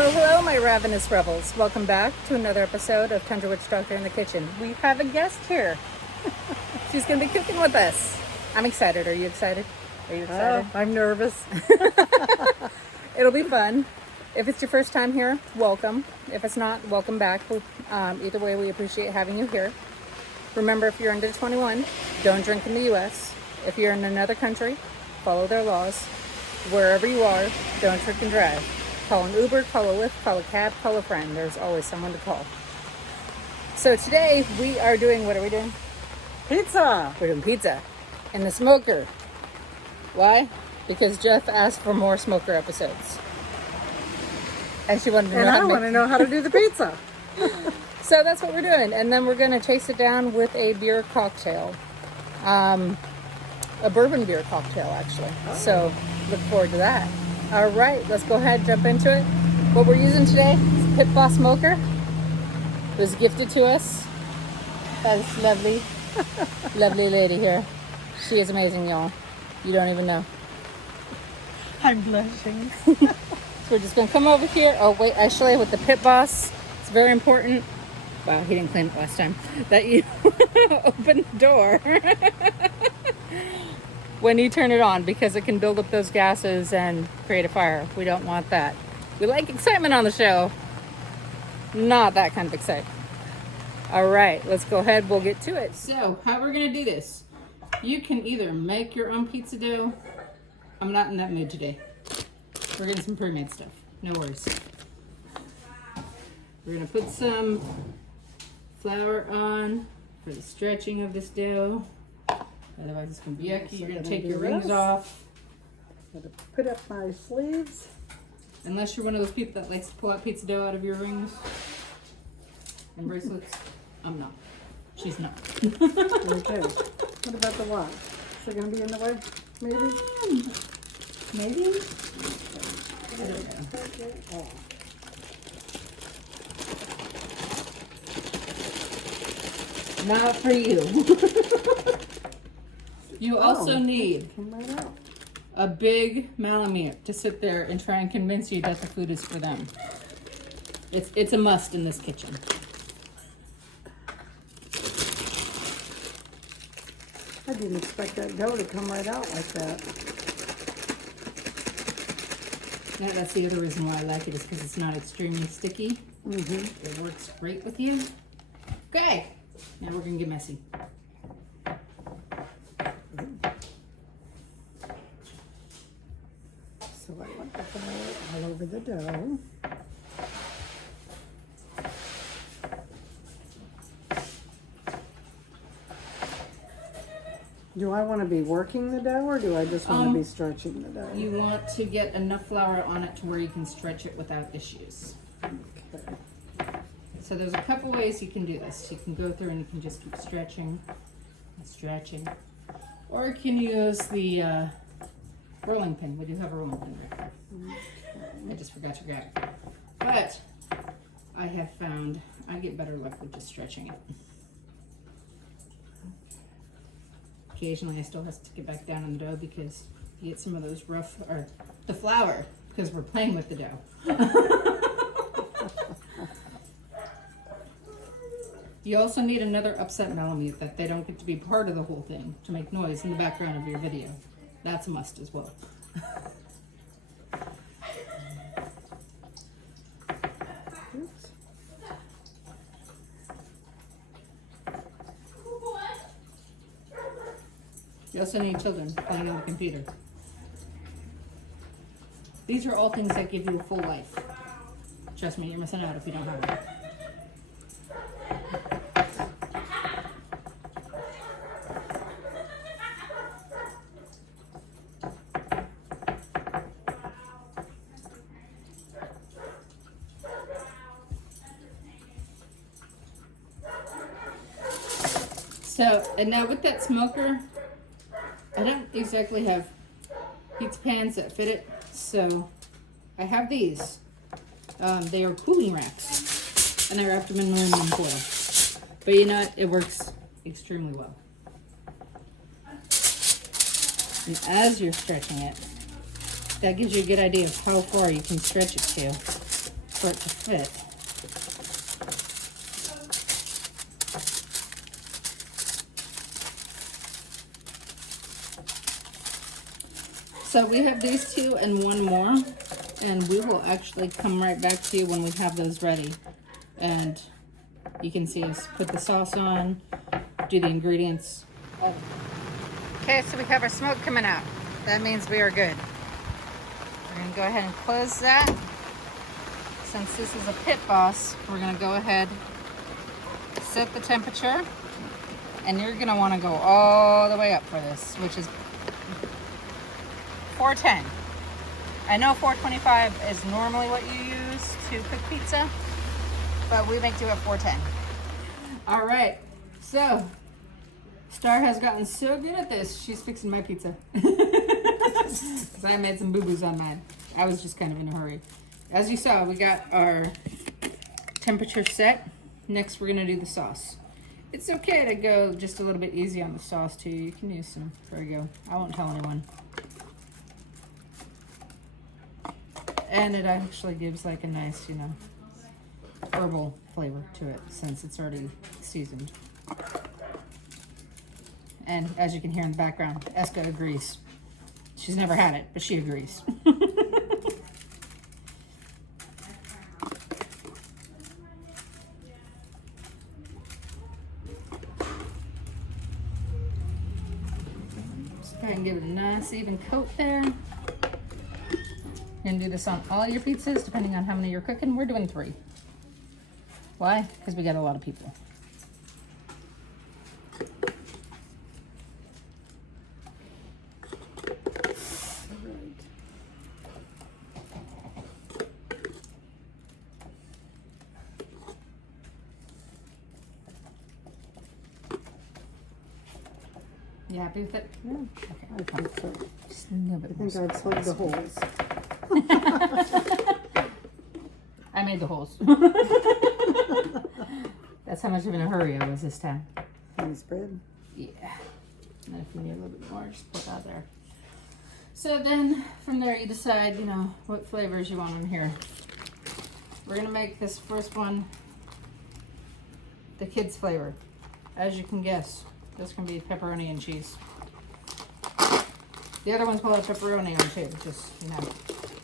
Well, hello, my ravenous rebels. Welcome back to another episode of Tundra Witch Doctor in the Kitchen. We have a guest here. She's going to be cooking with us. I'm excited. Are you excited? Are you excited? I'm nervous. It'll be fun. If it's your first time here, welcome. If it's not, welcome back. Either way, we appreciate having you here. Remember, if you're under 21, don't drink in the U.S. If you're in another country, follow their laws. Wherever you are, don't drink and drive. Call an Uber, call a Lyft, call a cab, call a friend. There's always someone to call. So today we are doing, what are we doing? Pizza. We're doing pizza in the smoker. Why? Because Jeff asked for more smoker episodes. And she wanted to know And how I to want to make. know how to do the pizza. So that's what we're doing. And then we're going to chase it down with a beer cocktail. A bourbon beer cocktail, actually. So look forward to that. All right, let's go ahead and jump into it. What we're using today is Pit Boss Smoker. It was gifted to us by this lovely, lovely lady here. She is amazing, y'all. You don't even know. I'm blushing. So we're just gonna come over here. Oh wait, actually with the Pit Boss, it's very important. Wow, he didn't clean it last time. That you open the door when you turn it on, because it can build up those gases and create a fire. We don't want that. We like excitement on the show. Not that kind of excitement. All right, let's go ahead. We'll get to it. So how we're gonna do this, you can either make your own pizza dough. I'm not in that mood today. We're getting some pre-made stuff. No worries. We're gonna put some flour on for the stretching of this dough. Otherwise it's gonna be yucky. You're gonna take your rings off. I'm going to put up my sleeves. Unless you're one of those people that likes to pull out pizza dough out of your rings and bracelets. I'm not. She's not. Okay. What about the watch? Is it going to be in the way? Maybe? Maybe? I don't know. Take it off. Not for you. You also need Come right out. a big Malamute to sit there and try and convince you that the food is for them. It's a must in this kitchen. I didn't expect that dough to come right out like that. Yeah, that's the other reason why I like it, is because it's not extremely sticky. Mm-hmm. It works great with you. Okay, now we're gonna get messy. So I want the flour all over the dough. Do I want to be working the dough, or do I just want to be stretching the dough? You want to get enough flour on it to where you can stretch it without issues. Okay. So there's a couple ways you can do this. You can go through and you can just keep stretching and stretching. Or you can use the rolling pin. We do have a rolling pin right there. I just forgot to grab it. But I have found I get better luck with just stretching it. Occasionally I still have to get back down on the dough because you get some of those rough, or the flour, because we're playing with the dough. You also need another upset Malamute, that they don't get to be part of the whole thing, to make noise in the background of your video. That's a must as well. Oops. You also need children playing on the computer. These are all things that give you a full life. Trust me, you're missing out if you don't have one. So, and now with that smoker, I don't exactly have pizza pans that fit it, so I have these. They are cooling racks, and I wrapped them in aluminum foil. But you know what? It works extremely well. And as you're stretching it, that gives you a good idea of how far you can stretch it to. for it to fit. So we have these two and one more, and we will actually come right back to you when we have those ready. And you can see us put the sauce on, do the ingredients. Okay, so we have our smoke coming out. That means we are good. We're gonna go ahead and close that. Since this is a pit boss, we're gonna go ahead, set the temperature, and you're gonna wanna go all the way up for this, which is 410. I know 425 is normally what you use to cook pizza, but we make do at 410. All right, so Star has gotten so good at this, she's fixing my pizza. Because I made some boo-boos on mine. I was just kind of in a hurry. As you saw, we got our temperature set. Next, we're gonna do the sauce. It's okay to go just a little bit easy on the sauce too. You can use some. There you go. I won't tell anyone. And it actually gives like a nice, you know, herbal flavor to it since it's already seasoned. And as you can hear in the background, Eska agrees. She's never had it, but she agrees. Just go ahead and give it a nice even coat there. You're gonna do this on all your pizzas, depending on how many you're cooking. We're doing 3. Why? Because we got a lot of people. You happy with it? Yeah, Okay. I think so. Just a little bit I think more. I'd plug the holes. I made the holes. That's how much of in a hurry I was this time. And spread. Yeah. And if you need a little bit more, just put that there. So then from there you decide, you know, what flavors you want in here. We're gonna make this first one the kids flavor. As you can guess, this can be pepperoni and cheese. The other ones will have pepperoni on too, just, you know.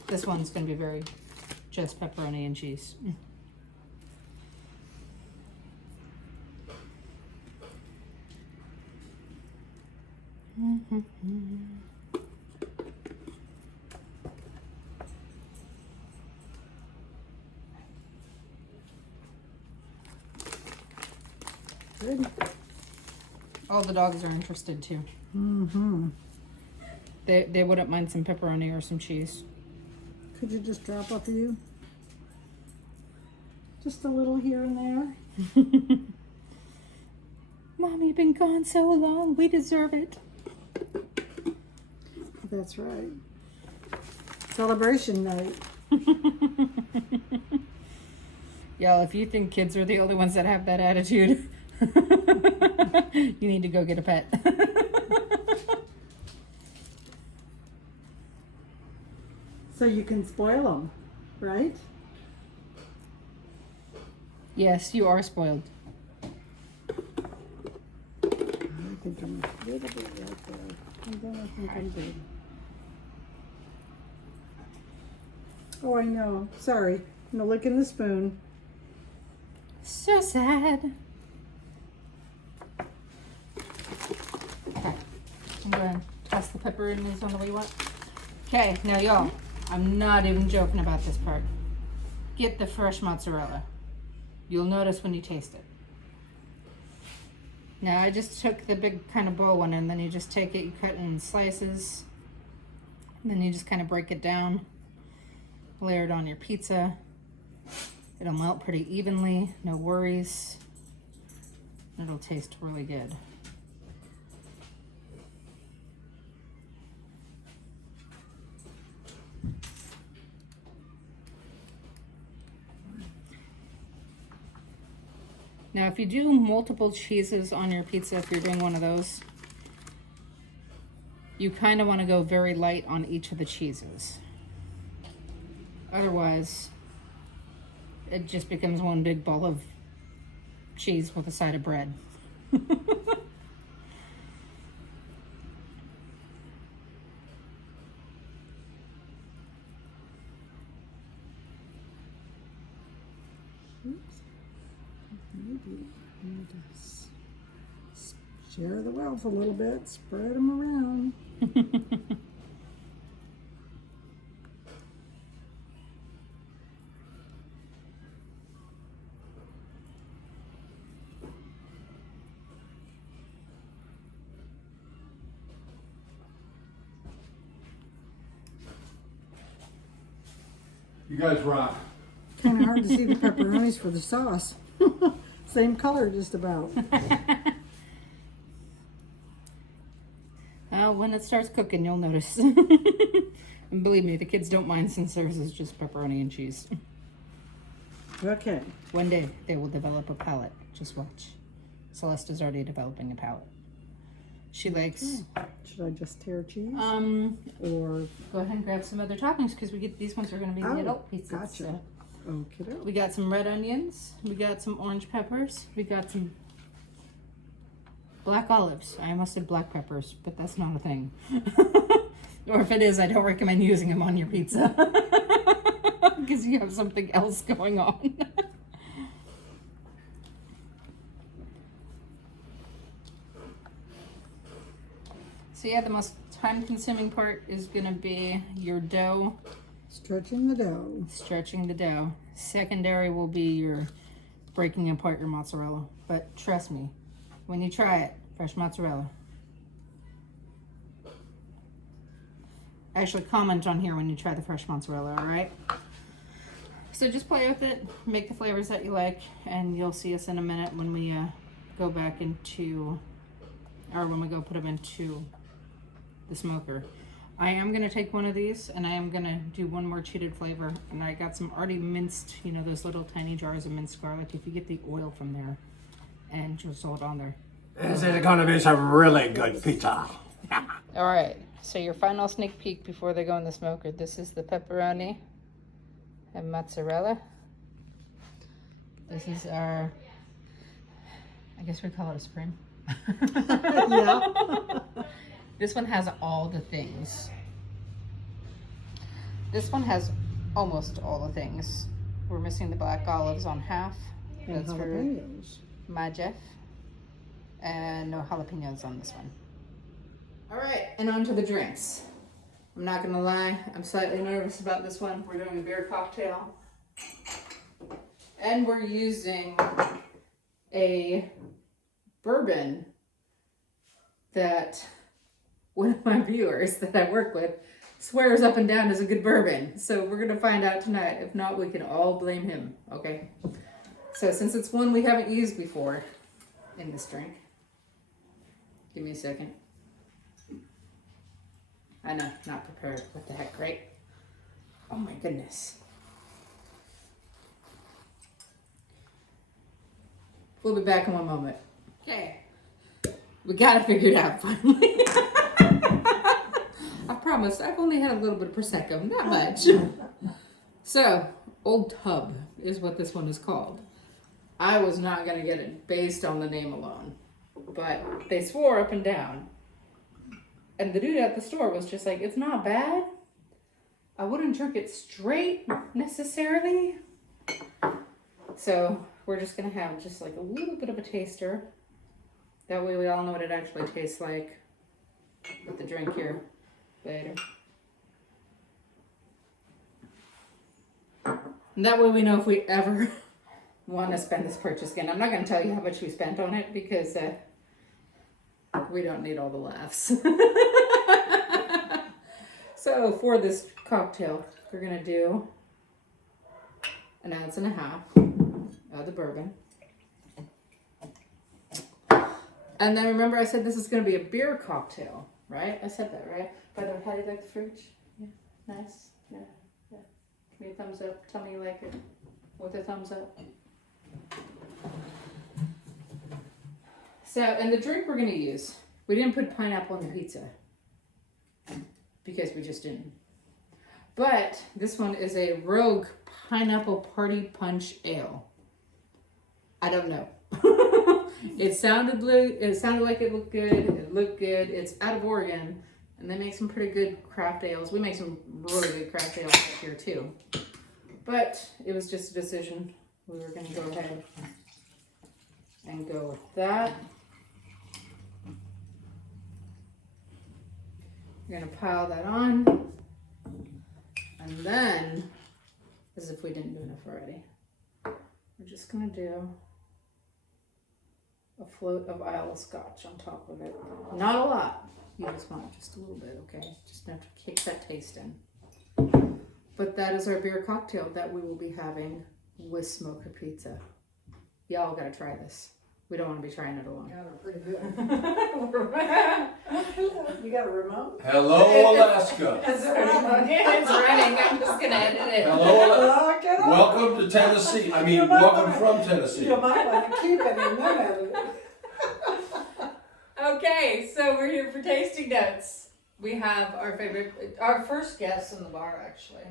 This one's gonna be very just pepperoni and cheese. Good. All the dogs are interested too. Mm-hmm. They wouldn't mind some pepperoni or some cheese. Could you just drop a few? Just a little here and there. Mom, you've been gone so long. We deserve it. That's right. Celebration night. Y'all, if you think kids are the only ones that have that attitude, you need to go get a pet. So you can spoil them, right? Yes, you are spoiled. I think I'm a little bit right there. And then I think I'm good. Oh, I know. Sorry. No licking the spoon. So sad. Okay, I'm gonna toss the pepperonis on the way you want. Okay, now y'all, I'm not even joking about this part. Get the fresh mozzarella. You'll notice when you taste it. Now I just took the big kind of bowl one, and then you just take it, you cut it in slices, and then you just kind of break it down, layer it on your pizza. It'll melt pretty evenly, no worries. It'll taste really good. Now, if you do multiple cheeses on your pizza, if you're doing one of those, you kind of want to go very light on each of the cheeses. Otherwise, it just becomes one big ball of cheese with a side of bread. Oops. Maybe I need to share the wealth a little bit, spread them around. You guys rock. Kind of hard to see the pepperonis for the sauce. Same color just about. When it starts cooking, you'll notice. And believe me, the kids don't mind since theirs is just pepperoni and cheese. Okay. One day they will develop a palate. Just watch. Celeste is already developing a palate. She likes. Should I just tear cheese? Or go ahead and grab some other toppings because these ones are going to be the adult pizzas. Gotcha. So. Okay. We got some red onions. We got some orange peppers. We got some black olives. I almost said black peppers, but that's not a thing. Or if it is, I don't recommend using them on your pizza because you have something else going on. So yeah, the most time-consuming part is gonna be your dough. Stretching the dough. Stretching the dough. Secondary will be your breaking apart your mozzarella. But trust me, when you try it, fresh mozzarella. Actually comment on here when you try the fresh mozzarella, all right? So just play with it, make the flavors that you like, and you'll see us in a minute when we go back into, or when we go put them into the smoker. I am gonna take one of these and I am gonna do one more cheated flavor, and I got some already minced, you know, those little tiny jars of minced garlic. If you get the oil from there and drizzle it on there. This is gonna be some really good pizza. All right, so your final sneak peek before they go in the smoker. This is the pepperoni and mozzarella. This is our, I guess we call it a supreme. Yeah. This one has all the things. This one has almost all the things. We're missing the black olives on half. And That's for jalapenos. my Jeff. And no jalapenos on this one. All right, and on to the drinks. I'm not gonna lie, I'm slightly nervous about this one. We're doing a beer cocktail. And we're using a bourbon that one of my viewers that I work with swears up and down is a good bourbon. So we're gonna find out tonight. If not, we can all blame him, okay? So since it's one we haven't used before in this drink, give me a second. I know, not prepared. What the heck, right? Oh my goodness. We'll be back in one moment. Okay. We got it figured out finally. I promise, I've only had a little bit of Prosecco, not much. So, Old Tub is what this one is called. I was not going to get it based on the name alone, but they swore up and down. And the dude at the store was just like, it's not bad. I wouldn't drink it straight necessarily. So we're just going to have just like a little bit of a taster. That way we all know what it actually tastes like with the drink here later. And that way we know if we ever want to spend this purchase again. I'm not going to tell you how much we spent on it because we don't need all the laughs. So for this cocktail, we're going to do an ounce and a half of the bourbon. And then remember I said this is going to be a beer cocktail, right? I said that, right? By the way, how do you like the fruit? Yeah, nice. Yeah, yeah. Give me a thumbs up. Tell me you like it with a thumbs up. So, and the drink we're going to use, we didn't put pineapple on the pizza because we just didn't. But this one is a rogue pineapple party punch ale. I don't know. It sounded like it looked good. It looked good. It's out of Oregon, and they make some pretty good craft ales. We make some really good craft ales up here too. But it was just a decision. We were going to go ahead and go with that. We're going to pile that on. And then, as if we didn't do enough already, we're just going to do a float of Isle of Scotch on top of it. Not a lot. You just want just a little bit, okay? Just enough to kick that taste in. But that is our beer cocktail that we will be having with smoked pizza. Y'all gotta try this. We don't want to be trying it alone. Yeah, they're pretty good. You got a remote? Hello, Alaska. Is it running? It's running. I'm just gonna edit it. Hello, Oh, get off. welcome to Tennessee. I mean, welcome from Tennessee. You might want to keep it and then edit it. Okay, so we're here for tasting notes. We have our first guest in the bar, actually.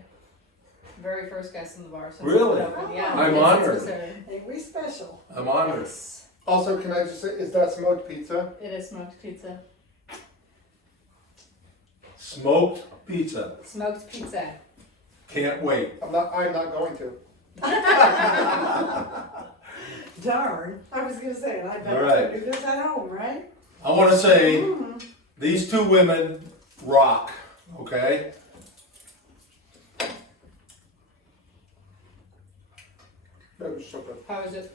Very first guest in the bar. Really? Yeah. I'm it's honored. considered. Ain't we special? I'm honored. Yes. Also, can I just say, is that smoked pizza? It is smoked pizza. Smoked pizza. Smoked pizza. Can't wait. I'm not going to. Darn. I was going to say, I All bet right. you do this at home, right? I want to say Mm. these two women rock, okay? That was so good. How is it?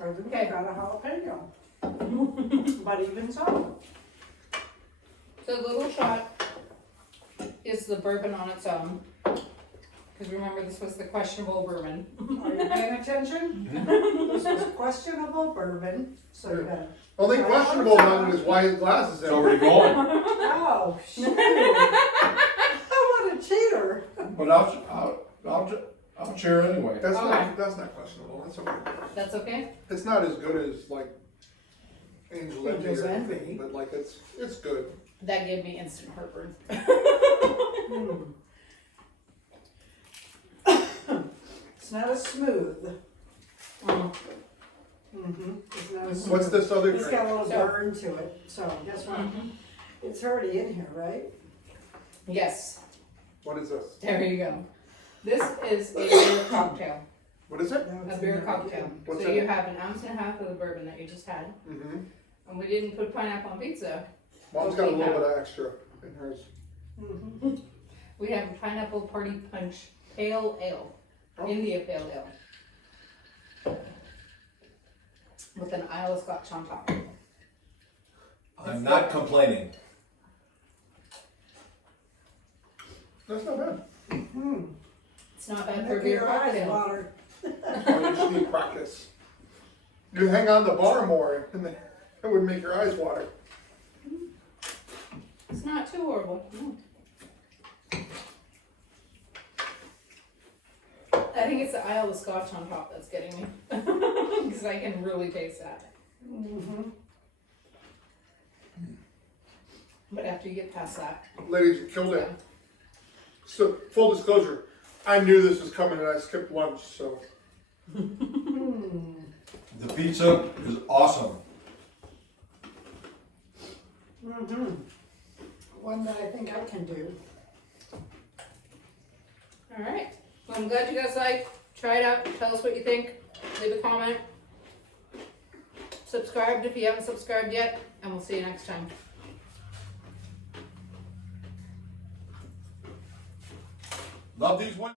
I think Okay. I got a jalapeno. But even so. So the little shot is the bourbon on its own. Because remember, this was the questionable bourbon. Are you paying attention? This was questionable bourbon, so you gotta. Only questionable about it is why his glass is It's empty. already going. Oh, shoot. I want a cheater. But I'll cheer anyway. That's Okay. that's not questionable. That's okay. That's okay? It's not as good as like Angel Envy Angel's or Envy. anything, but like it's good. That gave me instant heartburn. Mm. It's not as smooth. Oh. It's not as smooth. What's this other It's drink? got a little So- burn to it, so guess what? Mhm. It's already in here, right? Yes, What is this? there you go. This is a beer cocktail. What is it? No, A it's beer in there cocktail. again. What's So in you it? have 1.5 ounces of the bourbon that you just had. Mm-hmm. And we didn't put pineapple on pizza. Mom's got a little bit of extra in hers. Mhm. We have a pineapple party punch pale ale. Oh. India pale ale. With an Isle of Scotch on top. I'm not complaining. That's not bad. It's not bad for a Making beer your eyes cocktail. water. Oh, you just need practice. You hang on the bar more, and it would make your eyes water. It's not too horrible. No. I think it's the Isle of Scotch on top that's getting me. Because I can really taste that. Mhm. But after you get past that, Ladies, you killed it. So, full disclosure, I knew this was coming and I skipped lunch, so. The pizza is awesome. One that I think I can do. all right. Well, I'm glad you guys try it out. Tell us what you think. Leave a comment. Subscribe if you haven't subscribed yet, and we'll see you next time. Love these ones.